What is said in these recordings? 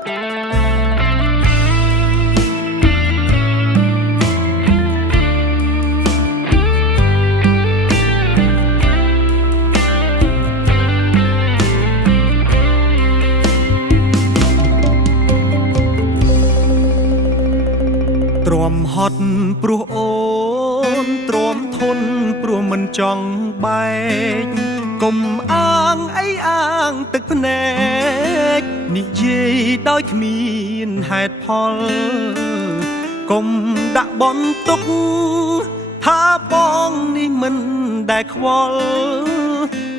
ទ្រាំហត់ព្រោះអូនទ្រាំធន់ព្រោះមិនចង់បែកកុំអាងអីអាងទឹកភ្នែកនិយាយដោយគ្មានហេតុផលកុំដាក់បន់ទុកថាបងនេះមិនដែលខ្វល់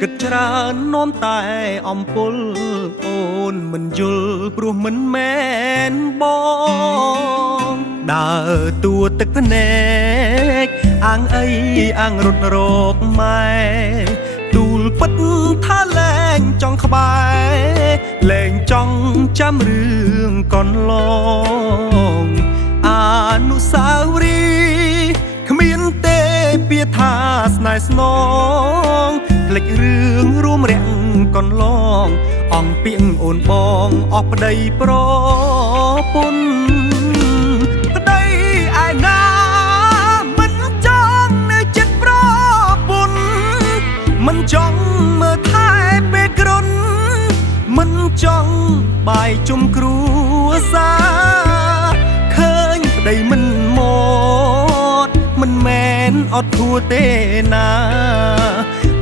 គិតច្រើននោមតែអំពុលអូនមិនយល់ព្រោះមិនមែនបងដើរតួទឹកភ្នែកអាងអីអាងរត់រកម៉ែទូលពិតថាលែងចង់ក្បែរលែងចង់ចាំរឿងកន្លងអនុស្សាវរីយ៍គ្មានទេពាក្យថាស្នេហ៍ស្នងភ្លេចរឿងរួមរាំងកន្លងអង្គពីងអូនបងអស់ប្តីប្រពន្ធប្តីឯណាមិនចង់នៅចិត្តប្រពន្ធមិនចង់មើលថែពេលគ្រុនមិនចង់បាយជុំគ្រួសារឃើញប្តីមិនមកមិនមែនអត់ធួទេណា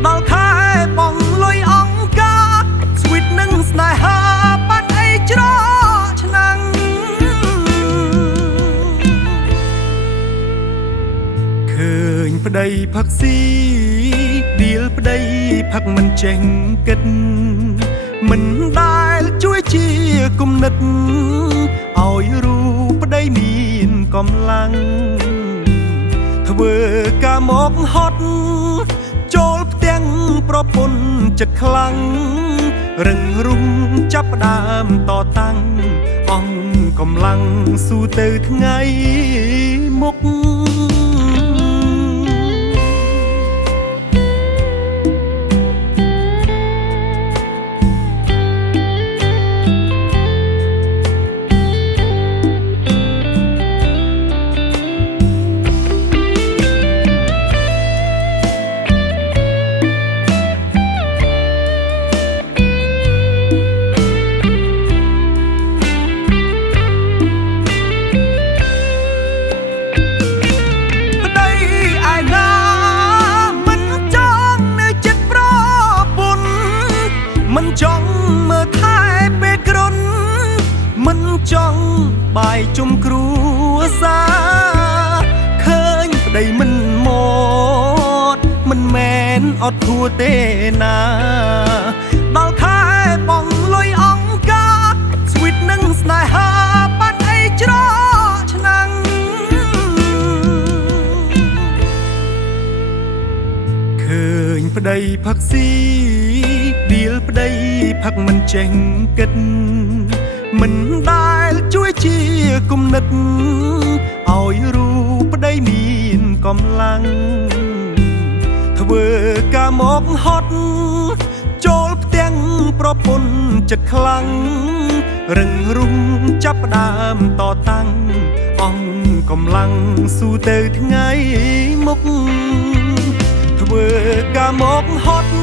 ដល់ខែបងលុយអង្គការស្វីតនឹងស្នេហាបាត់អីច្រកឆ្នាំងឃើញប្តីផឹកស៊ីឌៀលប្តីផឹកមិនចេះគិតមិនដែលជួយជាគំនិតឲ្យរូបប្តីមានកម្លាំងធ្វើការមកហត់ចូលផ្ទាំងប្រពន្ធចិត្តខ្លាំងរឹងរុំចាប់ផ្ដើមតតាំងអង្គកម្លាំងស៊ូទៅថ្ងៃមុខមិនចង់មើលថែពេលគ្រុនមិនចង់បាយជុំគ្រួសារឃើញប្តីមិនមកមិនមែនអត់ធួទេណាដល់ខែបងលុយអង្គការស្វីតនឹងស្នេហាបាត់អីច្រកឆ្នាំងឃើញប្តីផឹកស៊ីឌៀលប្តីផឹកមិនចេះគិតមិនដែលជួយជាគំនិតឲ្យរូបប្តីមានកម្លាំងធ្វើការមកហត់ចូលផ្ទាំងប្រពន្ធចិត្តខ្លាំងរឹងរុំចាប់ផ្ដើមតតាំងអង្គកម្លាំងស៊ូទៅថ្ងៃមុខធ្វើការមកហត់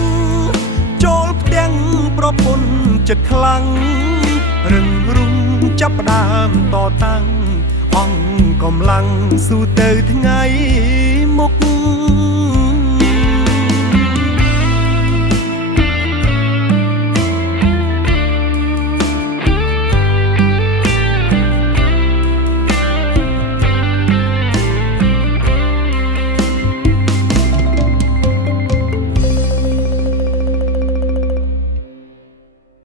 ចូលផ្ទាំងប្រពន្ធចិត្តខ្លាំងរឹងរុំចាប់ផ្ដើមតតាំងអង្គកម្លាំងស៊ូទៅថ្ងៃ